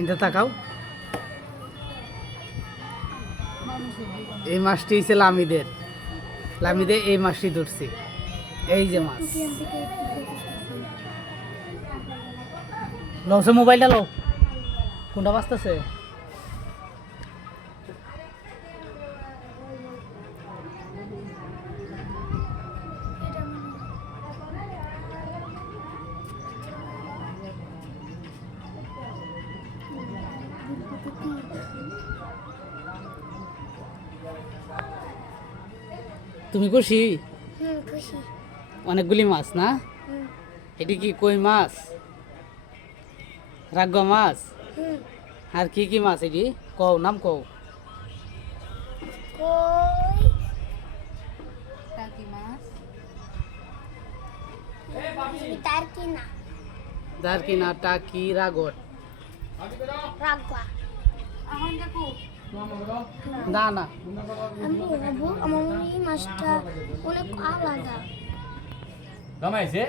এটা তাকাও, এই মাছটি হচ্ছে লামিদের। লামিদে এই মাছটি ধরছি, এই যে মাছ। লসে মোবাইলটা লো, কোনটা বাজতেছে? তুমি খুশি? খুশি। অনেকগুলি মাছ না? এটি কি কই মাছ, রাগ্গা মাছ, আর কি কি মাছ এটি কও, নাম কও। কই টাকি মাছ, টার্কি না, দারকিনা, টাকি, রাগট, রাগবা। এখন দেখো না না, আমার মনে হয় এই মাছটা অনেক আলাদা। Gama esse?